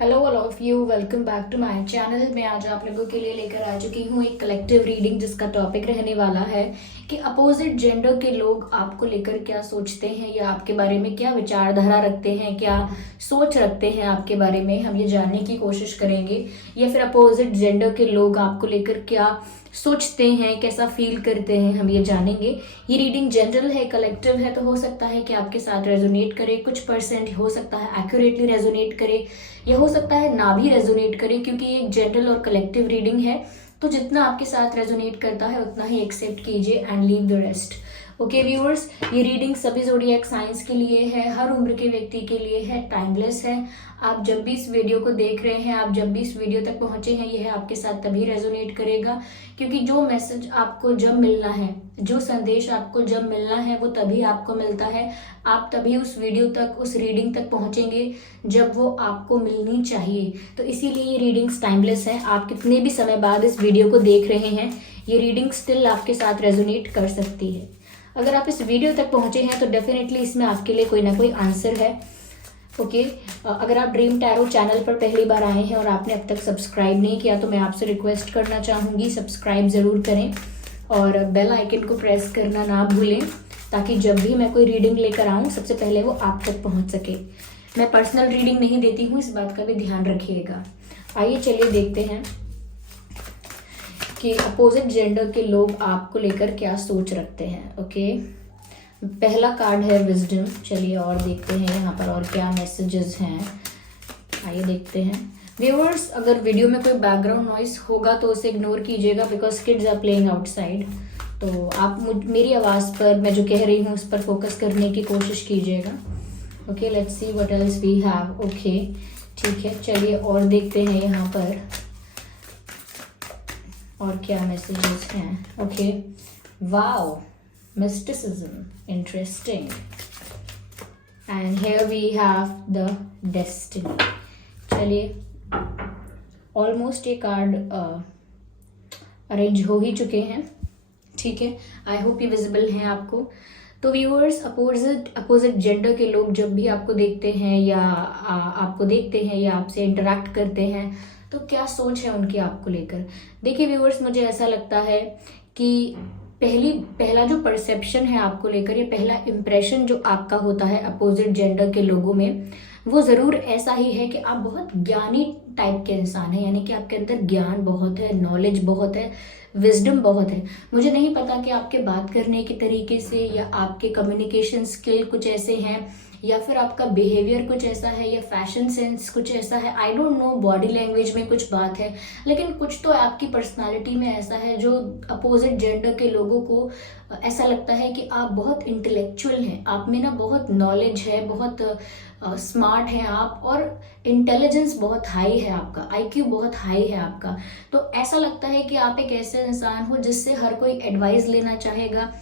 Hello all of you, welcome back to my channel. मैं आज आप लोगों के लिए लेकर आ चुकी हूँ एक कलेक्टिव रीडिंग जिसका टॉपिक रहने वाला है कि अपोजिट जेंडर के लोग आपको लेकर क्या सोचते हैं या आपके बारे में क्या विचारधारा रखते हैं, क्या सोच रखते हैं आपके बारे में। हम ये जानने की कोशिश करेंगे या फिर अपोजिट जेंडर के लोग आपको लेकर क्या सोचते हैं, कैसा फील करते हैं, हम ये जानेंगे। ये रीडिंग जनरल है, कलेक्टिव है, तो हो सकता है कि आपके साथ रेजोनेट करे, कुछ परसेंट हो सकता है एक्यूरेटली रेजोनेट करे या हो सकता है ना भी रेजोनेट करे, क्योंकि ये एक जनरल और कलेक्टिव रीडिंग है। तो जितना आपके साथ रेजोनेट करता है उतना ही एक्सेप्ट कीजिए and leave the rest. Okay viewers, ये रीडिंग सभी ज़ोडिएक साइंस के लिए है, हर उम्र के व्यक्ति के लिए है, टाइमलेस है। आप जब भी इस वीडियो को देख रहे हैं, आप जब भी इस वीडियो तक पहुंचे हैं, यह आपके साथ तभी रेजोनेट करेगा, क्योंकि जो मैसेज आपको जब मिलना है, जो संदेश आपको जब मिलना है, वो तभी आपको मिलता है। आप तभी उस वीडियो तक, उस रीडिंग तक पहुंचेंगे जब वो आपको मिलनी चाहिए। तो इसीलिए ये रीडिंग्स टाइमलेस है। आप कितने भी समय बाद इस वीडियो को देख रहे हैं, ये रीडिंग स्टिल आपके साथ रेजोनेट कर सकती है। अगर आप इस वीडियो तक पहुंचे हैं तो डेफिनेटली इसमें आपके लिए कोई ना कोई आंसर है। ओके, अगर आप ड्रीम टैरो चैनल पर पहली बार आए हैं और आपने अब तक सब्सक्राइब नहीं किया तो मैं आपसे रिक्वेस्ट करना चाहूँगी, सब्सक्राइब ज़रूर करें और बेल आइकन को प्रेस करना ना भूलें, ताकि जब भी मैं कोई रीडिंग लेकर आऊँ सबसे पहले वो आप तक पहुँच सके। मैं पर्सनल रीडिंग नहीं देती हूँ, इस बात का भी ध्यान रखिएगा। आइए चलिए देखते हैं कि अपोजिट जेंडर के लोग आपको लेकर क्या सोच रखते हैं। ओके, पहला कार्ड है विजडम। चलिए और देखते हैं यहाँ पर और क्या मैसेजेस हैं। आइए देखते हैं। व्यूअर्स, अगर वीडियो में कोई बैकग्राउंड नॉइस होगा तो उसे इग्नोर कीजिएगा, because kids are playing outside. तो आप मेरी आवाज़ पर, मैं जो कह रही हूँ, उस पर फोकस करने की कोशिश कीजिएगा। Okay, let's see what else we have. Okay, ठीक है, चलिए और देखते हैं यहाँ पर और क्या मैसेजेस हैं। Okay, wow, mysticism, interesting, and here we have the destiny। चलिए, ऑलमोस्ट ये कार्ड अरेंज हो ही चुके हैं। ठीक है, आई होप ये विजिबल हैं आपको। तो व्यूअर्स, अपोजिट जेंडर के लोग जब भी आपको देखते हैं या आपको देखते हैं या आपसे इंटरेक्ट करते हैं तो क्या सोच है उनकी आपको लेकर। देखिए व्यूअर्स, मुझे ऐसा लगता है कि पहला जो परसेप्शन है आपको लेकर, या पहला इम्प्रेशन जो आपका होता है अपोजिट जेंडर के लोगों में, वो ज़रूर ऐसा ही है कि आप बहुत ज्ञानी टाइप के इंसान हैं, यानी कि आपके अंदर ज्ञान बहुत है, नॉलेज बहुत है, विजडम बहुत है। मुझे नहीं पता कि आपके बात करने के तरीके से या आपके कम्युनिकेशन स्किल कुछ ऐसे हैं या फिर आपका बिहेवियर कुछ ऐसा है या फैशन सेंस कुछ ऐसा है। I don't know, body language में कुछ बात है, लेकिन कुछ तो आपकी पर्सनालिटी में ऐसा है जो अपोजिट जेंडर के लोगों को ऐसा लगता है कि आप बहुत इंटेलेक्चुअल हैं, आप में ना बहुत नॉलेज है, बहुत स्मार्ट हैं आप, और इंटेलिजेंस बहुत हाई है आपका, आईक्यू बहुत हाई है आपका। तो ऐसा लगता है कि आप एक ऐसे इंसान हो जिससे हर कोई एडवाइस लेना चाहेगा,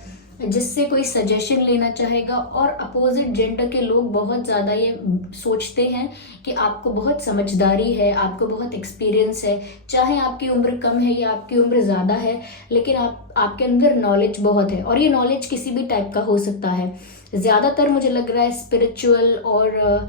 जिससे कोई सजेशन लेना चाहेगा। और अपोजिट जेंडर के लोग बहुत ज़्यादा ये सोचते हैं कि आपको बहुत समझदारी है, आपको बहुत एक्सपीरियंस है, चाहे आपकी उम्र कम है या आपकी उम्र ज़्यादा है, लेकिन आपके अंदर नॉलेज बहुत है। और ये नॉलेज किसी भी टाइप का हो सकता है। ज़्यादातर मुझे लग रहा है स्पिरिचुअल और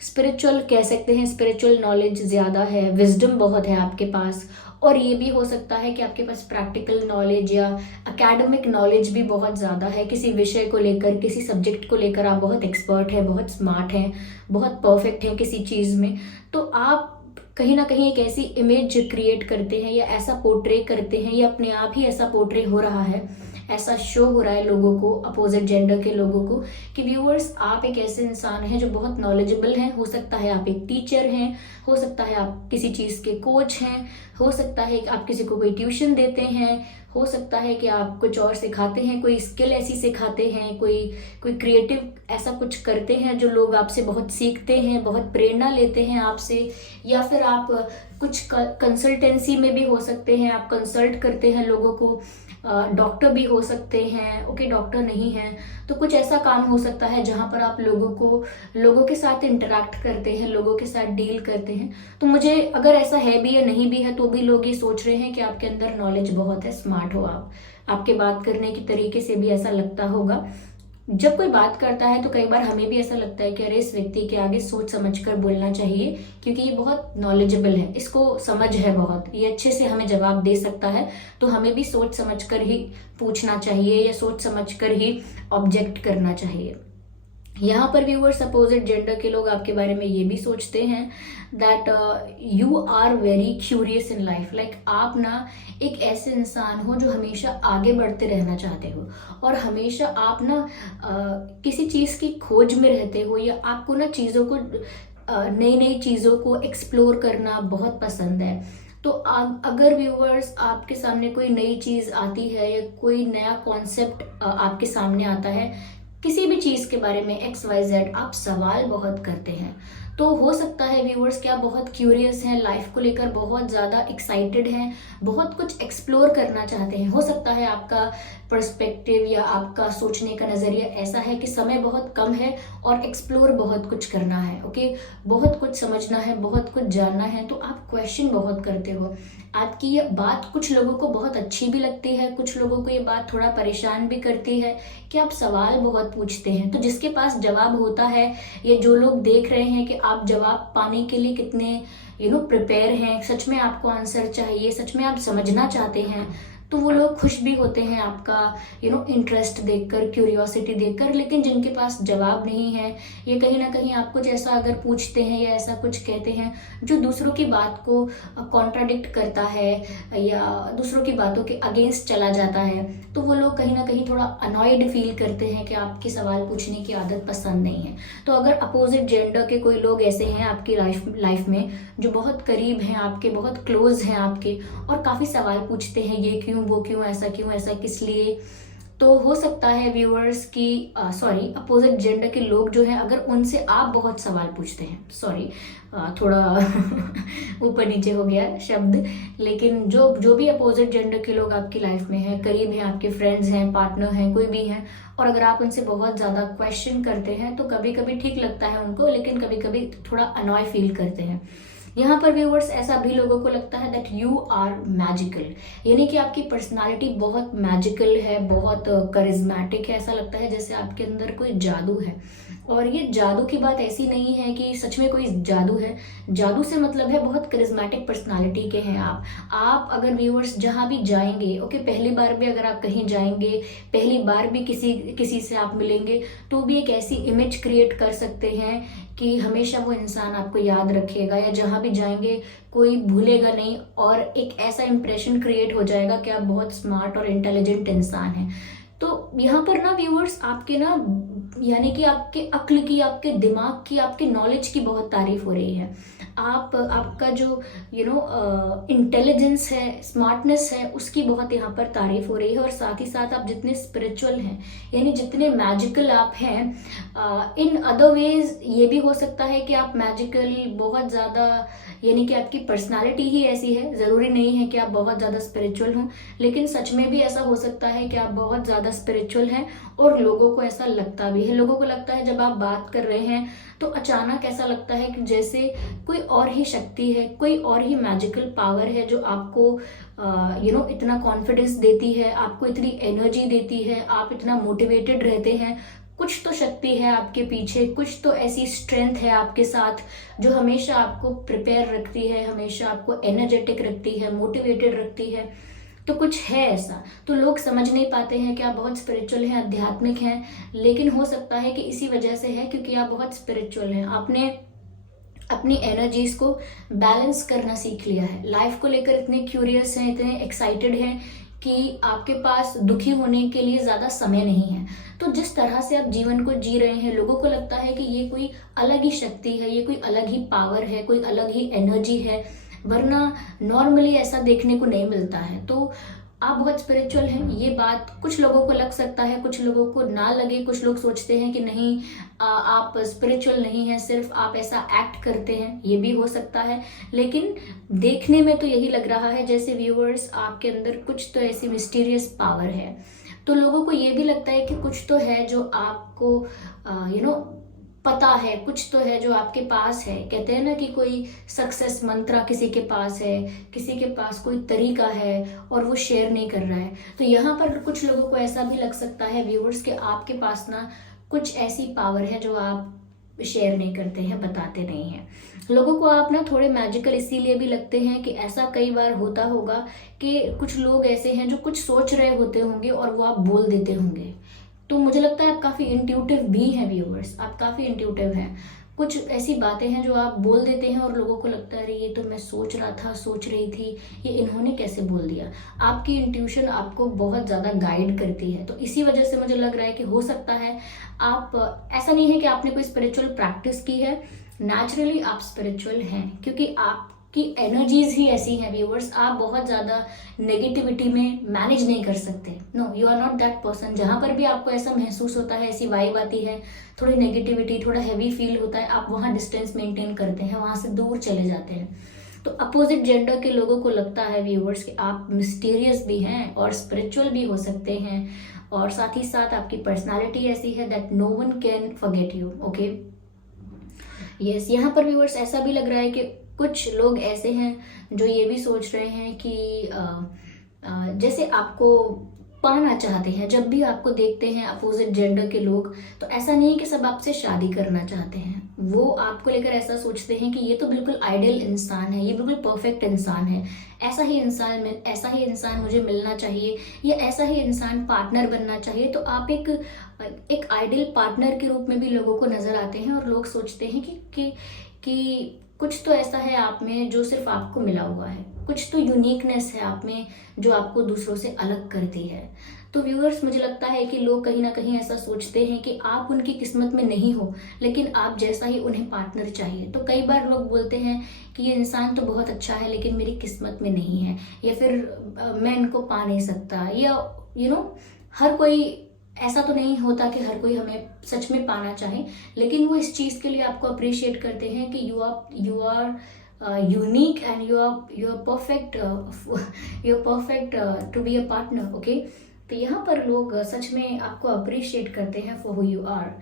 स्पिरिचुअल कह सकते हैं, स्पिरिचुअल नॉलेज ज़्यादा है, विजडम बहुत है आपके पास। और ये भी हो सकता है कि आपके पास प्रैक्टिकल नॉलेज या एकेडमिक नॉलेज भी बहुत ज़्यादा है, किसी विषय को लेकर, किसी सब्जेक्ट को लेकर आप बहुत एक्सपर्ट हैं, बहुत स्मार्ट हैं, बहुत परफेक्ट हैं किसी चीज़ में। तो आप कहीं ना कहीं एक ऐसी इमेज क्रिएट करते हैं या ऐसा पोर्ट्रे करते हैं, या अपने आप ही ऐसा पोर्ट्रे हो रहा है, ऐसा शो हो रहा है लोगों को, अपोजिट जेंडर के लोगों को, कि व्यूअर्स आप एक ऐसे इंसान हैं जो बहुत नॉलेजेबल हैं। हो सकता है आप एक टीचर हैं, हो सकता है आप किसी चीज़ के कोच हैं, हो सकता है कि आप किसी को कोई ट्यूशन देते हैं, हो सकता है कि आप कुछ और सिखाते हैं, कोई स्किल ऐसी सिखाते हैं, कोई क्रिएटिव ऐसा कुछ करते हैं जो लोग आपसे बहुत सीखते हैं, बहुत प्रेरणा लेते हैं आपसे। या फिर आप कुछ कंसल्टेंसी में भी हो सकते हैं, आप कंसल्ट करते हैं लोगों को। डॉक्टर भी हो सकते हैं। ओके, डॉक्टर नहीं हैं तो कुछ ऐसा काम हो सकता है जहाँ पर आप लोगों के साथ इंटरेक्ट करते हैं, लोगों के साथ डील करते हैं। तो मुझे अगर ऐसा है भी या नहीं भी है तो भी लोग ये सोच रहे हैं कि आपके अंदर नॉलेज बहुत है, स्मार्ट हो आप, आपके बात करने के तरीके से भी ऐसा लगता होगा। जब कोई बात करता है तो कई बार हमें भी ऐसा लगता है कि अरे इस व्यक्ति के आगे सोच समझ कर बोलना चाहिए, क्योंकि ये बहुत नॉलेजेबल है, इसको समझ है बहुत, ये अच्छे से हमें जवाब दे सकता है। तो हमें भी सोच समझ कर ही पूछना चाहिए या सोच समझ कर ही ऑब्जेक्ट करना चाहिए। यहाँ पर व्यूअर्स अपोजिट जेंडर के लोग आपके बारे में ये भी सोचते हैं that you are very curious in life, like आप ना एक ऐसे इंसान हो जो हमेशा आगे बढ़ते रहना चाहते हो, और हमेशा आप ना किसी चीज़ की खोज में रहते हो, या आपको ना चीज़ों को नई नई चीज़ों को एक्सप्लोर करना बहुत पसंद है। तो अगर व्यूअर्स आपके सामने कोई नई चीज़ आती है या कोई नया कॉन्सेप्ट आपके सामने आता है किसी भी चीज़ के बारे में XYZ, आप सवाल बहुत करते हैं, तो हो सकता है व्यूअर्स कि आप बहुत क्यूरियस हैं, लाइफ को लेकर बहुत ज़्यादा एक्साइटेड हैं, बहुत कुछ एक्सप्लोर करना चाहते हैं। हो सकता है आपका पर्सपेक्टिव या आपका सोचने का नज़रिया ऐसा है कि समय बहुत कम है और एक्सप्लोर बहुत कुछ करना है, ओके, बहुत कुछ समझना है, बहुत कुछ जानना है, तो आप क्वेश्चन बहुत करते हो। आपकी ये बात कुछ लोगों को बहुत अच्छी भी लगती है, कुछ लोगों को ये बात थोड़ा परेशान भी करती है कि आप सवाल बहुत पूछते हैं। तो जिसके पास जवाब होता है या जो लोग देख रहे हैं कि आप जवाब पाने के लिए कितने प्रिपेयर हैं, सच में आपको आंसर चाहिए, सच में आप समझना चाहते हैं, तो वो लोग खुश भी होते हैं आपका इंटरेस्ट देखकर, क्यूरियोसिटी देखकर। लेकिन जिनके पास जवाब नहीं है, ये कहीं ना कहीं आप कुछ ऐसा अगर पूछते हैं या ऐसा कुछ कहते हैं जो दूसरों की बात को कॉन्ट्राडिक्ट करता है या दूसरों की बातों के अगेंस्ट चला जाता है, तो वो लोग कहीं ना कहीं थोड़ा अनॉयड फील करते हैं कि आपकी सवाल पूछने की आदत पसंद नहीं है। तो अगर अपोजिट जेंडर के कोई लोग ऐसे हैं आपकी लाइफ में जो बहुत करीब हैं आपके, बहुत क्लोज हैं आपके, और काफ़ी सवाल पूछते हैं, ये क्यों, वो क्यों, ऐसा किस लिए, तो हो सकता है व्यूअर्स की अपोजिट जेंडर के लोग जो हैं, अगर उनसे आप बहुत सवाल पूछते हैं, थोड़ा ऊपर नीचे हो गया शब्द, लेकिन जो भी अपोजिट जेंडर के लोग आपकी लाइफ में हैं, करीब हैं, आपके फ्रेंड्स हैं, पार्टनर हैं, कोई भी हैं, और अगर आप उनसे बहुत ज़्यादा क्वेश्चन करते हैं तो कभी कभी ठीक लगता है उनको, लेकिन कभी कभी थोड़ा अनॉय फील करते हैं। यहाँ पर व्यूअर्स ऐसा भी लोगों को लगता है दैट यू आर मैजिकल, यानी कि आपकी पर्सनालिटी बहुत मैजिकल है, बहुत करिज्मेटिक है, ऐसा लगता है जैसे आपके अंदर कोई जादू है। और ये जादू की बात ऐसी नहीं है कि सच में कोई जादू है, जादू से मतलब है बहुत करिज्मेटिक पर्सनालिटी के हैं आप अगर व्यूअर्स जहाँ भी जाएंगे, ओके, पहली बार भी अगर आप कहीं जाएंगे, पहली बार भी किसी से आप मिलेंगे, तो भी एक ऐसी इमेज क्रिएट कर सकते हैं कि हमेशा वो इंसान आपको याद रखेगा, या जहाँ भी जाएंगे कोई भूलेगा नहीं, और एक ऐसा इंप्रेशन क्रिएट हो जाएगा कि आप बहुत स्मार्ट और इंटेलिजेंट इंसान हैं। तो यहाँ पर ना व्यूअर्स आपके ना यानी कि आपके अक्ल की, आपके दिमाग की, आपके नॉलेज की बहुत तारीफ हो रही है। आपका जो इंटेलिजेंस है, स्मार्टनेस है, उसकी बहुत यहाँ पर तारीफ हो रही है। और साथ ही साथ आप जितने स्पिरिचुअल हैं, यानी जितने मैजिकल आप हैं, इन अदर वेज ये भी हो सकता है कि आप मैजिकल बहुत ज़्यादा, यानी कि आपकी पर्सनालिटी ही ऐसी है, ज़रूरी नहीं है कि आप बहुत ज़्यादा स्पिरिचुअल हों, लेकिन सच में भी ऐसा हो सकता है कि आप बहुत ज़्यादा स्पिरिचुअल हैं और लोगों को ऐसा लगता भी है। लोगों को लगता है जब आप बात कर रहे हैं तो अचानक ऐसा लगता है कि जैसे कोई और ही शक्ति है, कोई और ही मैजिकल पावर है जो आपको इतना कॉन्फिडेंस देती है, आपको इतनी एनर्जी देती है, आप इतना मोटिवेटेड रहते हैं। कुछ तो शक्ति है आपके पीछे, कुछ तो ऐसी स्ट्रेंथ है आपके साथ जो हमेशा आपको प्रिपेयर रखती है, हमेशा आपको एनर्जेटिक रखती है, मोटिवेटेड रखती है। तो कुछ है ऐसा, तो लोग समझ नहीं पाते हैं कि आप बहुत स्पिरिचुअल हैं, आध्यात्मिक हैं, लेकिन हो सकता है कि इसी वजह से है क्योंकि आप बहुत स्पिरिचुअल हैं। आपने अपनी एनर्जीज को बैलेंस करना सीख लिया है, लाइफ को लेकर इतने क्यूरियस हैं, इतने एक्साइटेड हैं कि आपके पास दुखी होने के लिए ज़्यादा समय नहीं है। तो जिस तरह से आप जीवन को जी रहे हैं, लोगों को लगता है कि ये कोई अलग ही शक्ति है, ये कोई अलग ही पावर है, कोई अलग ही एनर्जी है, वरना नॉर्मली ऐसा देखने को नहीं मिलता है। तो आप बहुत स्पिरिचुअल हैं, ये बात कुछ लोगों को लग सकता है, कुछ लोगों को ना लगे। कुछ लोग सोचते हैं कि नहीं, आप स्पिरिचुअल नहीं हैं, सिर्फ आप ऐसा एक्ट करते हैं, ये भी हो सकता है। लेकिन देखने में तो यही लग रहा है जैसे व्यूअर्स आपके अंदर कुछ तो ऐसी मिस्टीरियस पावर है। तो लोगों को ये भी लगता है कि कुछ तो है जो आपको पता है, कुछ तो है जो आपके पास है। कहते हैं ना कि कोई सक्सेस मंत्रा किसी के पास है, किसी के पास कोई तरीका है और वो शेयर नहीं कर रहा है। तो यहाँ पर कुछ लोगों को ऐसा भी लग सकता है व्यूअर्स कि आपके पास ना कुछ ऐसी पावर है जो आप शेयर नहीं करते हैं, बताते नहीं हैं। लोगों को आप ना थोड़े मैजिकल इसीलिए भी लगते हैं कि ऐसा कई बार होता होगा कि कुछ लोग ऐसे हैं जो कुछ सोच रहे होते होंगे और वो आप बोल देते होंगे। तो मुझे लगता है आप काफ़ी इंट्यूटिव भी हैं व्यूअर्स, आप काफ़ी इंट्यूटिव हैं। कुछ ऐसी बातें हैं जो आप बोल देते हैं और लोगों को लगता है अरे ये तो मैं सोच रहा था, सोच रही थी, ये इन्होंने कैसे बोल दिया। आपकी इंट्यूशन आपको बहुत ज़्यादा गाइड करती है। तो इसी वजह से मुझे लग रहा है कि हो सकता है आप, ऐसा नहीं है कि आपने कोई स्पिरिचुअल प्रैक्टिस की है, नेचुरली आप स्पिरिचुअल हैं क्योंकि आपकी एनर्जीज ही ऐसी हैं व्यूअर्स। आप बहुत ज़्यादा नेगेटिविटी में मैनेज नहीं कर सकते। No, you are not that person. जहाँ पर भी आपको ऐसा महसूस होता है, ऐसी वाइब आती है, थोड़ी नेगेटिविटी, थोड़ा हैवी फील होता है, आप वहाँ डिस्टेंस मेंटेन करते हैं, वहाँ से दूर चले जाते हैं। तो अपोजिट जेंडर के लोगों को लगता है व्यूअर्स कि आप मिस्टीरियस भी हैं और स्पिरिचुअल भी हो सकते हैं, और साथ ही साथ आपकी पर्सनालिटी ऐसी है that no one can forget you. Okay, yes, यहाँ पर व्यूअर्स ऐसा भी लग रहा है कि कुछ लोग ऐसे हैं जो ये भी सोच रहे हैं कि जैसे आपको पाना चाहते हैं। जब भी आपको देखते हैं अपोजिट जेंडर के लोग, तो ऐसा नहीं है कि सब आपसे शादी करना चाहते हैं। वो आपको लेकर ऐसा सोचते हैं कि ये तो बिल्कुल आइडियल इंसान है, ये बिल्कुल परफेक्ट इंसान है, ऐसा ही इंसान मुझे मिलना चाहिए, या ऐसा ही इंसान पार्टनर बनना चाहिए। तो आप एक आइडियल पार्टनर के रूप में भी लोगों को नजर आते हैं और लोग सोचते हैं कि कुछ तो ऐसा है आप में जो सिर्फ आपको मिला हुआ है, कुछ तो यूनिकनेस है आप में जो आपको दूसरों से अलग करती है। तो व्यूअर्स, मुझे लगता है कि लोग कहीं ना कहीं ऐसा सोचते हैं कि आप उनकी किस्मत में नहीं हो, लेकिन आप जैसा ही उन्हें पार्टनर चाहिए। तो कई बार लोग बोलते हैं कि ये इंसान तो बहुत अच्छा है लेकिन मेरी किस्मत में नहीं है, या फिर मैं इनको पा नहीं सकता, या हर कोई, ऐसा तो नहीं होता कि हर कोई हमें सच में पाना चाहे, लेकिन वो इस चीज़ के लिए आपको अप्रिशिएट करते हैं कि you are unique and you are perfect to be a partner. Okay, तो यहाँ पर लोग सच में आपको अप्रिशिएट करते हैं फॉर हु यू आर।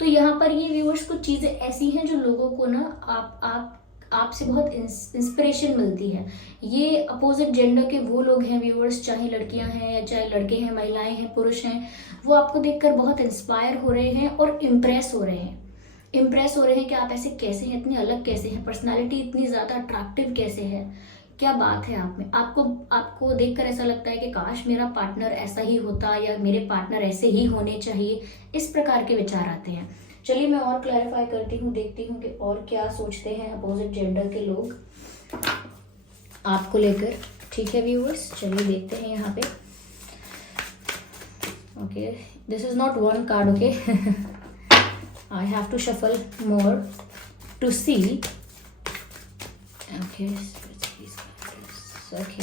तो यहाँ पर ये व्यूअर्स कुछ चीज़ें ऐसी हैं जो लोगों को ना आपसे बहुत इंस्पिरेशन मिलती है। ये अपोजिट जेंडर के वो लोग हैं व्यूअर्स, चाहे लड़कियां हैं या चाहे लड़के हैं, महिलाएं हैं, पुरुष हैं, वो आपको देखकर बहुत इंस्पायर हो रहे हैं और इम्प्रेस हो रहे हैं कि आप ऐसे कैसे हैं, इतने अलग कैसे हैं, पर्सनालिटी इतनी ज़्यादा अट्रैक्टिव कैसे है, क्या बात है आप में। आपको देखकर ऐसा लगता है कि काश मेरा पार्टनर ऐसा ही होता, या मेरे पार्टनर ऐसे ही होने चाहिए। इस प्रकार के विचार आते हैं। चलिए मैं और क्लैरिफाई करती हूँ, देखती हूँ कि और क्या सोचते हैं अपोजिट जेंडर के लोग आपको लेकर। ठीक है व्यूअर्स, चलिए देखते हैं यहाँ पे। Okay, this is not one card. Okay, I have to shuffle more to see. Okay,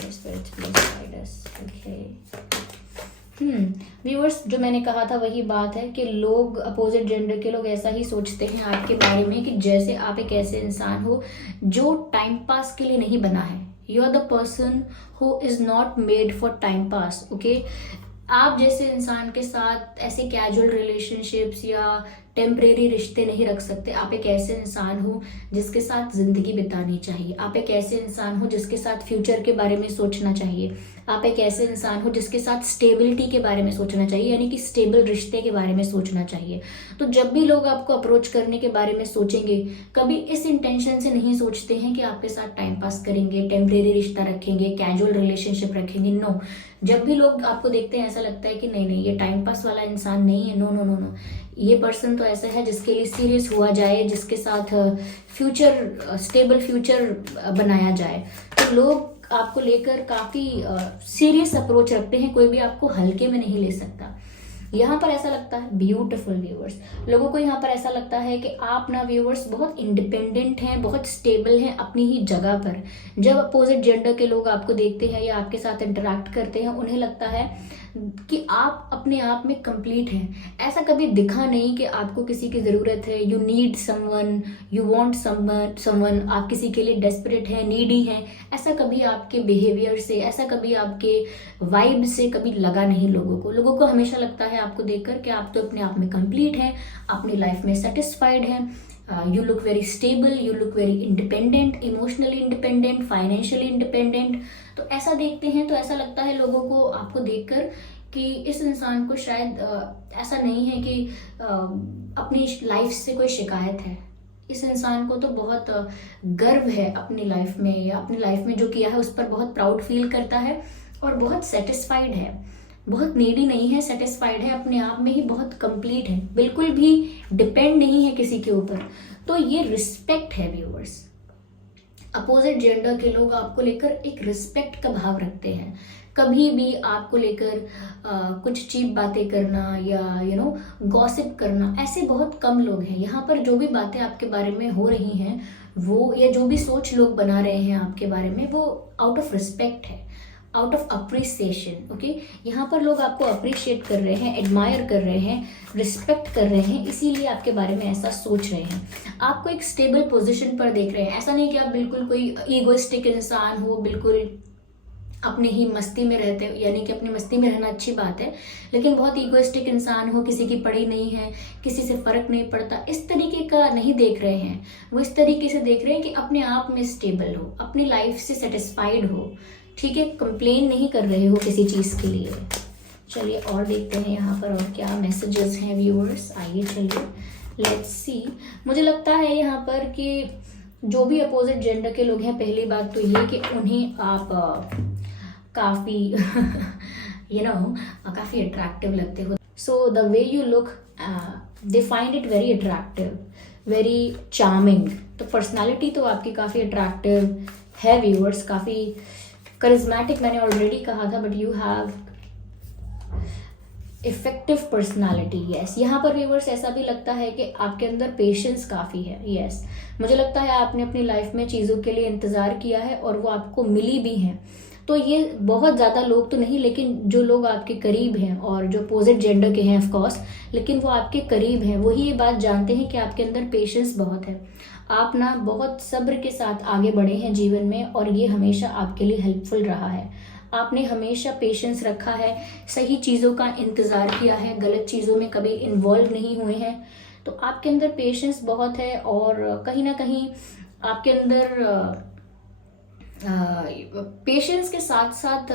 spirits please guide us. Okay. Viewers, जो मैंने कहा था वही बात है कि लोग, अपोजिट जेंडर के लोग ऐसा ही सोचते हैं आपके बारे में कि जैसे आप एक ऐसे इंसान हो जो टाइम पास के लिए नहीं बना है। You are the person who is not made for time pass. Okay, आप जैसे इंसान के साथ ऐसे कैजुअल रिलेशनशिप्स या टेम्परेरी रिश्ते नहीं रख सकते। आप एक ऐसे इंसान हो जिसके साथ जिंदगी बितानी चाहिए। आप एक ऐसे इंसान हो जिसके साथ फ्यूचर के बारे में सोचना चाहिए। आप एक ऐसे इंसान हो जिसके साथ स्टेबिलिटी के बारे में सोचना चाहिए, यानी कि स्टेबल रिश्ते के बारे में सोचना चाहिए। तो जब भी लोग आपको अप्रोच करने के बारे में सोचेंगे, कभी इस इंटेंशन से नहीं सोचते हैं कि आपके साथ टाइम पास करेंगे, टेम्परेरी रिश्ता रखेंगे, कैजुअल रिलेशनशिप रखेंगे। नो, जब भी लोग आपको देखते हैं ऐसा लगता है कि नहीं, ये टाइम पास वाला इंसान नहीं है। नो नो नो नो, ये पर्सन तो ऐसा है जिसके लिए सीरियस हुआ जाए, जिसके साथ फ्यूचर, स्टेबल फ्यूचर बनाया जाए। तो लोग आपको लेकर काफी सीरियस अप्रोच रखते हैं, कोई भी आपको हल्के में नहीं ले सकता। यहाँ पर ऐसा लगता है, ब्यूटीफुल व्यूअर्स, लोगों को यहाँ पर ऐसा लगता है कि आप ना व्यूअर्स बहुत इंडिपेंडेंट हैं, बहुत स्टेबल हैं अपनी ही जगह पर। जब अपोजिट जेंडर के लोग आपको देखते हैं या आपके साथ इंटरेक्ट करते हैं, उन्हें लगता है कि आप अपने आप में कंप्लीट हैं। ऐसा कभी दिखा नहीं कि आपको किसी की ज़रूरत है, you need someone, you want someone, आप किसी के लिए डेस्परेट हैं, नीडी हैं। ऐसा कभी आपके बिहेवियर से, ऐसा कभी आपके वाइब से कभी लगा नहीं लोगों को हमेशा लगता है आपको देखकर कि आप तो अपने आप में कंप्लीट हैं, अपनी लाइफ में सेटिस्फाइड हैं। You look very stable, you look very independent, emotionally independent, financially independent. तो ऐसा देखते हैं तो ऐसा लगता है लोगों को आपको देखकर कि इस इंसान को शायद ऐसा नहीं है कि अपनी लाइफ से कोई शिकायत है। इस इंसान को तो बहुत गर्व है अपनी लाइफ में, या अपनी लाइफ में जो किया है उस पर बहुत प्राउड फील करता है और बहुत सेटिस्फाइड है, बहुत नीडी नहीं है, सेटिस्फाइड है, अपने आप में ही बहुत कंप्लीट है, बिल्कुल भी डिपेंड नहीं है किसी के ऊपर। तो ये रिस्पेक्ट है व्यूअर्स। अपोजिट जेंडर के लोग आपको लेकर एक रिस्पेक्ट का भाव रखते हैं। कभी भी आपको लेकर कुछ चीप बातें करना या गॉसिप करना, ऐसे बहुत कम लोग हैं। यहाँ पर जो भी बातें आपके बारे में हो रही हैं वो, या जो भी सोच लोग बना रहे हैं आपके बारे में, वो आउट ऑफ रिस्पेक्ट है, आउट ऑफ अप्रिसिएशन। ओके, यहाँ पर लोग आपको अप्रिशिएट कर रहे हैं, एडमायर कर रहे हैं, रिस्पेक्ट कर रहे हैं, इसीलिए आपके बारे में ऐसा सोच रहे हैं। आपको एक स्टेबल पोजीशन पर देख रहे हैं। ऐसा नहीं कि आप बिल्कुल कोई ईगोइस्टिक इंसान हो, बिल्कुल अपने ही मस्ती में रहते हो, यानी कि अपनी मस्ती में रहना अच्छी बात है, लेकिन बहुत ईगोइस्टिक इंसान हो, किसी की पड़ी नहीं है, किसी से फर्क नहीं पड़ता, इस तरीके का नहीं देख रहे हैं। वो इस तरीके से देख रहे हैं कि अपने आप में स्टेबल हो, अपनी लाइफ से सेटिस्फाइड हो, ठीक है, कंप्लेन नहीं कर रहे हो किसी चीज़ के लिए। चलिए और देखते हैं यहाँ पर और क्या मैसेजेस हैं व्यूअर्स। आइए चलिए लेट्स सी। मुझे लगता है यहाँ पर कि जो भी अपोजिट जेंडर के लोग हैं, पहली बात तो ये कि उन्हें आप काफ़ी काफ़ी अट्रैक्टिव लगते हो। So the way you look, they find it very attractive, very charming. तो पर्सनालिटी तो आपकी काफ़ी अट्रैक्टिव है व्यूअर्स, काफ़ी करिज्मेटिक मैंने ऑलरेडी कहा था, but you have effective personality. Yes, यहाँ पर व्यूअर्स ऐसा भी लगता है कि आपके अंदर पेशेंस काफ़ी है। यस, मुझे लगता है आपने अपनी लाइफ में चीज़ों के लिए इंतज़ार किया है और वो आपको मिली भी हैं। तो ये बहुत ज़्यादा लोग तो नहीं, लेकिन जो लोग आपके करीब हैं और जो अपोजिट जेंडर के हैं ऑफ कोर्स, लेकिन वो आपके करीब हैं, वही ये बात जानते हैं कि आपके अंदर पेशेंस बहुत है। आप ना बहुत सब्र के साथ आगे बढ़े हैं जीवन में, और ये हमेशा आपके लिए हेल्पफुल रहा है। आपने हमेशा पेशेंस रखा है, सही चीज़ों का इंतज़ार किया है, गलत चीज़ों में कभी इन्वॉल्व नहीं हुए हैं। तो आपके अंदर पेशेंस बहुत है, और कहीं ना कहीं आपके अंदर पेशेंस के साथ साथ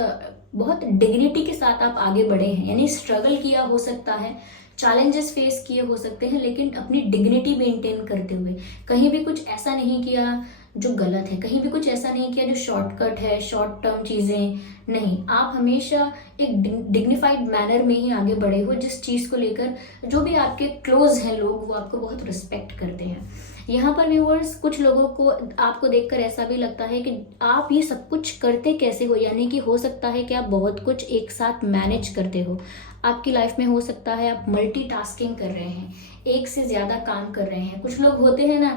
बहुत डिग्निटी के साथ आप आगे बढ़े हैं। यानी स्ट्रगल किया हो सकता है, चैलेंजेस फेस किए हो सकते हैं, लेकिन अपनी डिग्निटी मेंटेन करते हुए। कहीं भी कुछ ऐसा नहीं किया जो गलत है, कहीं भी कुछ ऐसा नहीं किया जो शॉर्टकट है, शॉर्ट टर्म चीज़ें नहीं। आप हमेशा एक डिग्निफाइड मैनर में ही आगे बढ़े हो, जिस चीज़ को लेकर जो भी आपके क्लोज हैं लोग, वो आपको बहुत रिस्पेक्ट करते हैं। यहाँ पर व्यूअर्स कुछ लोगों को आपको देखकर ऐसा भी लगता है कि आप ये सब कुछ करते कैसे हो, यानी कि हो सकता है कि आप बहुत कुछ एक साथ मैनेज करते हो। आपकी लाइफ में हो सकता है आप मल्टीटास्किंग कर रहे हैं, एक से ज़्यादा काम कर रहे हैं। कुछ लोग होते हैं ना,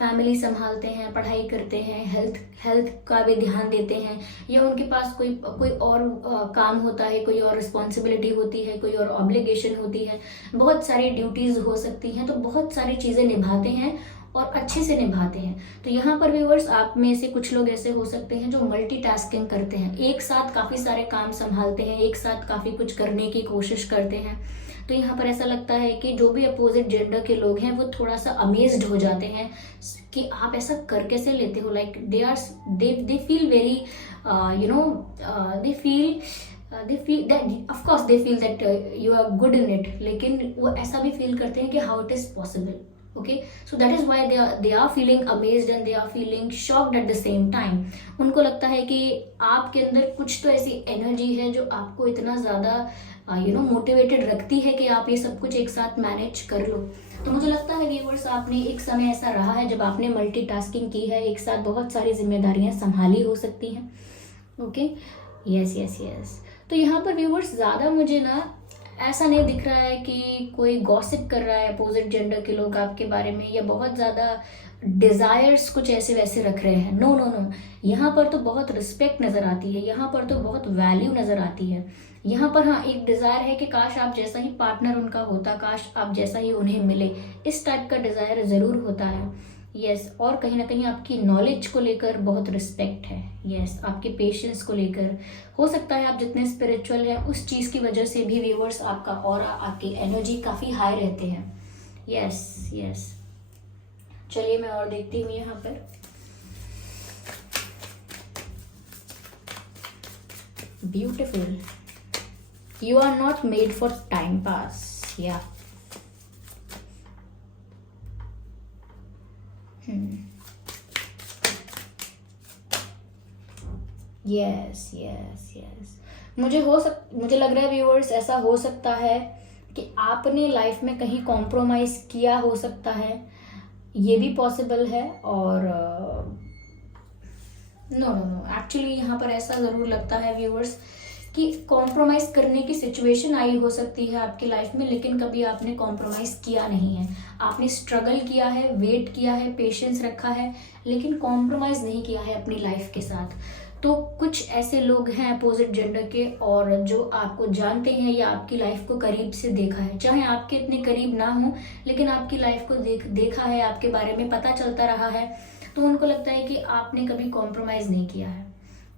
फैमिली संभालते हैं, पढ़ाई करते हैं, हेल्थ का भी ध्यान देते हैं, या उनके पास कोई और काम होता है, कोई और रिस्पॉन्सिबिलिटी होती है, कोई और ऑब्लिगेशन होती है, बहुत सारी ड्यूटीज़ हो सकती हैं। तो बहुत सारी चीज़ें निभाते हैं और अच्छे से निभाते हैं। तो यहाँ पर व्यूअर्स आप में से कुछ लोग ऐसे हो सकते हैं जो मल्टीटास्किंग करते हैं, एक साथ काफ़ी सारे काम संभालते हैं, एक साथ काफ़ी कुछ करने की कोशिश करते हैं। तो यहाँ पर ऐसा लगता है कि जो भी अपोजिट जेंडर के लोग हैं वो थोड़ा सा अमेज्ड हो जाते हैं कि आप ऐसा कर कैसे लेते हो। Like they feel very they feel that of course they feel that you are good in it, लेकिन वो ऐसा भी फील करते हैं कि how it is possible. Okay, so that is why they are feeling amazed and they are feeling shocked at the same time. उनको लगता है कि आपके अंदर कुछ तो ऐसी एनर्जी है जो आपको इतना ज़्यादा मोटिवेटेड रखती है कि आप ये सब कुछ एक साथ मैनेज कर लो। तो मुझे लगता है व्यूअर्स आपने एक समय ऐसा रहा है जब आपने मल्टीटास्किंग की है, एक साथ बहुत सारी जिम्मेदारियां संभाली हो सकती हैं। Okay, yes. तो यहाँ पर व्यूअर्स ज़्यादा मुझे ना ऐसा नहीं दिख रहा है कि कोई गॉसिप कर रहा है अपोजिट जेंडर के लोग आपके बारे में, या बहुत ज़्यादा डिज़ायर्स कुछ ऐसे वैसे रख रहे हैं। नो नो नो, यहाँ पर तो बहुत रिस्पेक्ट नज़र आती है, यहाँ पर तो बहुत वैल्यू नज़र आती है। यहाँ पर हाँ, एक डिज़ायर है कि काश आप जैसा ही पार्टनर उनका होता, काश आप जैसा ही उन्हें मिले, इस टाइप का डिज़ायर ज़रूर होता है। यस, और कहीं ना कहीं आपकी नॉलेज को लेकर बहुत रिस्पेक्ट है। यस, आपके पेशेंस को लेकर, हो सकता है आप जितने स्पिरिचुअल हैं उस चीज़ की वजह से भी व्यूअर्स आपका ऑरा, आपकी एनर्जी काफ़ी हाई रहते हैं। यस यस, चलिए मैं और देखती हूँ यहाँ पर। Beautiful, you are not made for time pass. या यस यस यस, मुझे लग रहा है व्यूअर्स, ऐसा हो सकता है कि आपने लाइफ में कहीं कॉम्प्रोमाइज किया, हो सकता है, ये भी पॉसिबल है। और नो नो नो, एक्चुअली यहाँ पर ऐसा ज़रूर लगता है व्यूअर्स कि कॉम्प्रोमाइज़ करने की सिचुएशन आई हो सकती है आपकी लाइफ में, लेकिन कभी आपने कॉम्प्रोमाइज़ किया नहीं है। आपने स्ट्रगल किया है, वेट किया है, पेशेंस रखा है, लेकिन कॉम्प्रोमाइज़ नहीं किया है अपनी लाइफ के साथ। तो कुछ ऐसे लोग हैं अपोजिट जेंडर के, और जो आपको जानते हैं या आपकी लाइफ को करीब से देखा है, चाहे आपके इतने करीब ना हो, लेकिन आपकी लाइफ को देखा है, आपके बारे में पता चलता रहा है, तो उनको लगता है कि आपने कभी कॉम्प्रोमाइज़ नहीं किया है,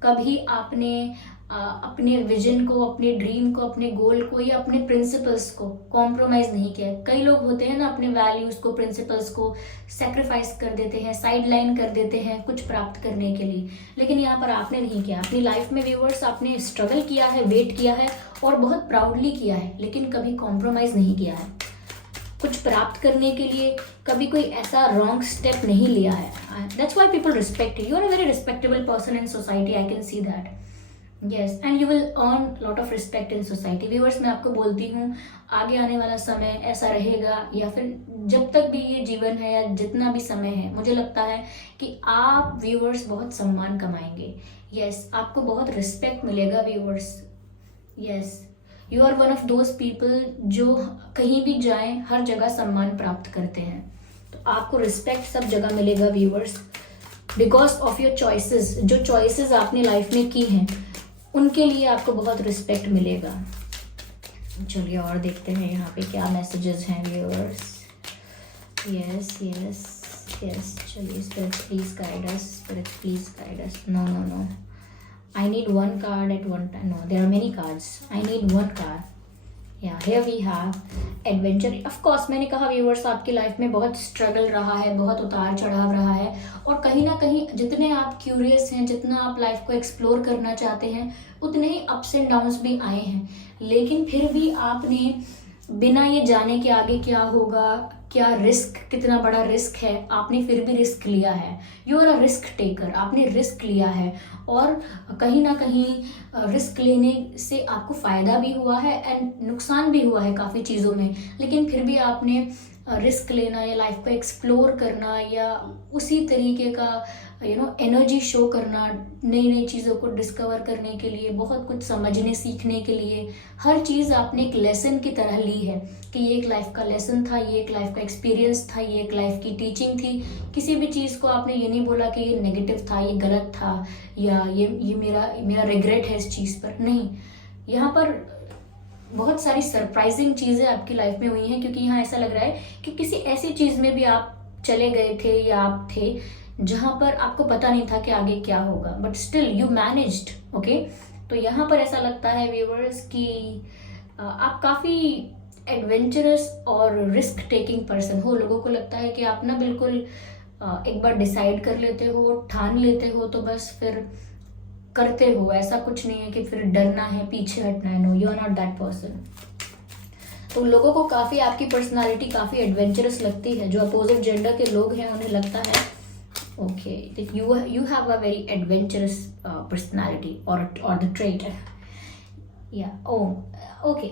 कभी आपने अपने विजन को, अपने ड्रीम को, अपने गोल को या अपने प्रिंसिपल्स को कॉम्प्रोमाइज़ नहीं किया है। कई लोग होते हैं ना, अपने वैल्यूज़ को, प्रिंसिपल्स को सेक्रीफाइस कर देते हैं, साइड लाइन कर देते हैं कुछ प्राप्त करने के लिए, लेकिन यहाँ पर आपने नहीं किया। अपनी लाइफ में व्यूअर्स आपने स्ट्रगल किया है, वेट किया है और बहुत प्राउडली किया है, लेकिन कभी कॉम्प्रोमाइज़ नहीं किया है। कुछ प्राप्त करने के लिए कभी कोई ऐसा रॉन्ग स्टेप नहीं लिया है। That's why people respect you, you are a very respectable person in society, I can see that. Yes, and you will earn lot of respect in society. Viewers, मैं आपको बोलती हूँ, आगे आने वाला समय ऐसा रहेगा, या फिर जब तक भी ये जीवन है या जितना भी समय है, मुझे लगता है कि आप व्यूअर्स बहुत सम्मान कमाएंगे। यस, आपको बहुत रिस्पेक्ट मिलेगा viewers. Yes, you are one of those people जो कहीं भी जाएं हर जगह सम्मान प्राप्त करते हैं, तो आपको रिस्पेक्ट सब जगह मिलेगा viewers, because of your choices. जो चॉइसेस आपने लाइफ में की हैं उनके लिए आपको बहुत रिस्पेक्ट मिलेगा। चलिए और देखते हैं यहाँ पे क्या मैसेजेस हैं व्यूअर्स। यस यस यस, चलिए spirits please guide us, spirits please guide us. No no no, I need one card at one time. No, there are many cards. I need one card. Yeah, here we have adventure. Of course, मैंने कहा viewers, आपकी life में बहुत struggle रहा है, बहुत उतार चढ़ाव रहा है, और कहीं ना कहीं जितने आप क्यूरियस हैं, जितना आप लाइफ को एक्सप्लोर करना चाहते हैं, उतने ही अप्स एंड डाउन्स भी आए हैं, लेकिन फिर भी आपने बिना ये जाने कि आगे क्या होगा, क्या रिस्क, कितना बड़ा रिस्क है, आपने फिर भी रिस्क लिया है। You are a risk taker, आपने रिस्क लिया है, और कहीं ना कहीं रिस्क लेने से आपको फ़ायदा भी हुआ है एंड नुकसान भी हुआ है काफ़ी चीज़ों में, लेकिन फिर भी आपने रिस्क लेना या लाइफ को एक्सप्लोर करना या उसी तरीके का एनर्जी शो करना, नई नई चीज़ों को डिस्कवर करने के लिए, बहुत कुछ समझने सीखने के लिए, हर चीज़ आपने एक लेसन की तरह ली है कि ये एक लाइफ का लेसन था, ये एक लाइफ का एक्सपीरियंस था, ये एक लाइफ की टीचिंग थी। किसी भी चीज़ को आपने ये नहीं बोला कि ये नेगेटिव था, ये गलत था, या ये मेरा रिग्रेट है इस चीज़ पर, नहीं। यहाँ पर बहुत सारी सरप्राइजिंग चीज़ें आपकी लाइफ में हुई हैं, क्योंकि यहाँ ऐसा लग रहा है कि किसी ऐसी चीज़ में भी आप चले गए थे या आप थे जहाँ पर आपको पता नहीं था कि आगे क्या होगा, but still you managed. Okay, तो यहाँ पर ऐसा लगता है व्यूअर्स कि आप काफ़ी एडवेंचरस और रिस्क टेकिंग पर्सन हो। लोगों को लगता है कि आप ना बिल्कुल एक बार डिसाइड कर लेते हो, ठान लेते हो, तो बस फिर करते हो, ऐसा कुछ नहीं है कि फिर डरना है, पीछे हटना है। No, you are not that person. तो लोगों को काफ़ी आपकी पर्सनालिटी काफ़ी एडवेंचरस लगती है। जो अपोजिट जेंडर के लोग हैं उन्हें लगता है okay that you have a very adventurous personality or the trait. Yeah, oh okay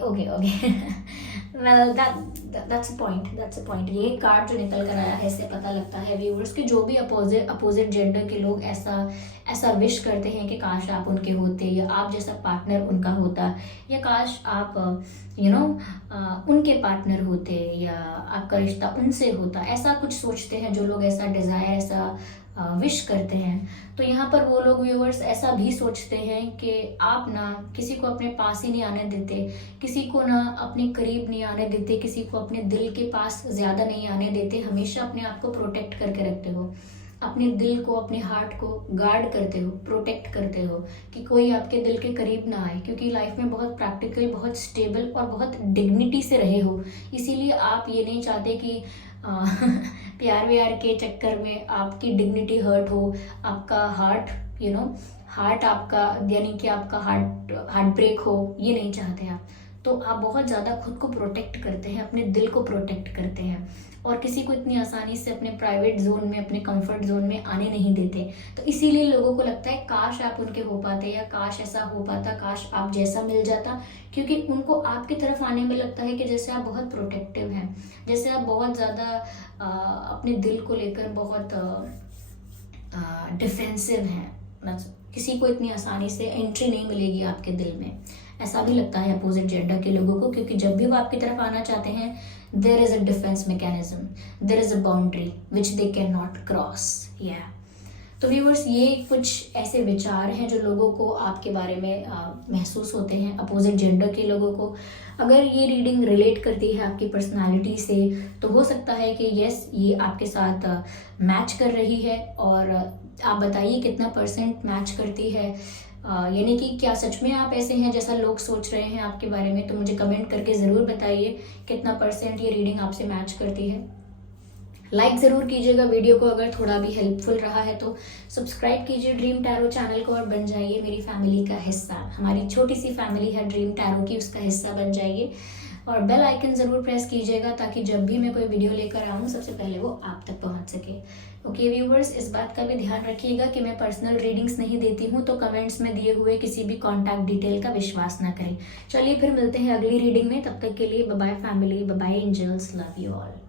well that's a point. ये कार्ड जो निकल कर आया है, इससे पता लगता है व्यूअर्स कि जो भी अपोजिट जेंडर के लोग ऐसा विश करते हैं कि काश आप उनके होते, या आप जैसा पार्टनर उनका होता, या काश आप उनके पार्टनर होते, या आपका रिश्ता उनसे होता, ऐसा कुछ सोचते हैं जो लोग, ऐसा डिज़ायर, ऐसा विश करते हैं। तो यहाँ पर वो लोग व्यूअर्स ऐसा भी सोचते हैं कि आप ना किसी को अपने पास ही नहीं आने देते, किसी को ना अपने करीब नहीं आने देते, किसी को अपने दिल के पास ज़्यादा नहीं आने देते, हमेशा अपने आप को प्रोटेक्ट करके रखते हो, अपने दिल को, अपने हार्ट को गार्ड करते हो, प्रोटेक्ट करते हो कि कोई आपके दिल के करीब ना आए, क्योंकि लाइफ में बहुत प्रैक्टिकल, बहुत स्टेबल और बहुत डिग्निटी से रहे हो। इसीलिए आप ये नहीं चाहते कि प्यार व्यार के चक्कर में आपकी डिग्निटी हर्ट हो, आपका हार्ट हार्ट आपका, यानी कि आपका हार्ट ब्रेक हो, ये नहीं चाहते आप। तो आप बहुत ज़्यादा खुद को प्रोटेक्ट करते हैं, अपने दिल को प्रोटेक्ट करते हैं, और किसी को इतनी आसानी से अपने प्राइवेट जोन में, अपने कंफर्ट जोन में आने नहीं देते। तो इसीलिए लोगों को लगता है काश आप उनके हो पाते, या काश ऐसा हो पाता, काश आप जैसा मिल जाता, क्योंकि उनको आपकी तरफ आने में लगता है कि जैसे आप बहुत प्रोटेक्टिव हैं, जैसे आप बहुत ज़्यादा अपने दिल को लेकर बहुत डिफेंसिव हैं, किसी को इतनी आसानी से एंट्री नहीं मिलेगी आपके दिल में। ऐसा भी लगता है अपोजिट जेंडर के लोगों को, क्योंकि जब भी वो आपकी तरफ आना चाहते हैं, there is a defence mechanism, there is a boundary which they can not cross. तो व्यूअर्स, ये कुछ ऐसे विचार हैं जो लोगों को आपके बारे में महसूस होते हैं, अपोजिट जेंडर के लोगों को। अगर ये रीडिंग रिलेट करती है आपकी पर्सनालिटी से, तो हो सकता है कि यस, ये आपके साथ मैच कर रही है, और आप बताइए कितना % मैच करती है, यानी कि क्या सच में आप ऐसे हैं जैसा लोग सोच रहे हैं आपके बारे में। तो मुझे कमेंट करके ज़रूर बताइए कितना % ये रीडिंग आपसे मैच करती है। लाइक ज़रूर कीजिएगा वीडियो को, अगर थोड़ा भी हेल्पफुल रहा है तो सब्सक्राइब कीजिए ड्रीम टैरो चैनल को, और बन जाइए मेरी फैमिली का हिस्सा। हमारी छोटी सी फैमिली है ड्रीम टैरो की, उसका हिस्सा बन जाइए, और बेल आइकन ज़रूर प्रेस कीजिएगा ताकि जब भी मैं कोई वीडियो लेकर आऊँ, सबसे पहले वो आप तक पहुँच सके। ओके व्यूवर्स, इस बात का भी ध्यान रखिएगा कि मैं पर्सनल रीडिंग्स नहीं देती हूँ, तो कमेंट्स में दिए हुए किसी भी कॉन्टैक्ट डिटेल का विश्वास ना करें। चलिए फिर मिलते हैं अगली रीडिंग में, तब तक के लिए bye bye family, bye bye angels, love you all.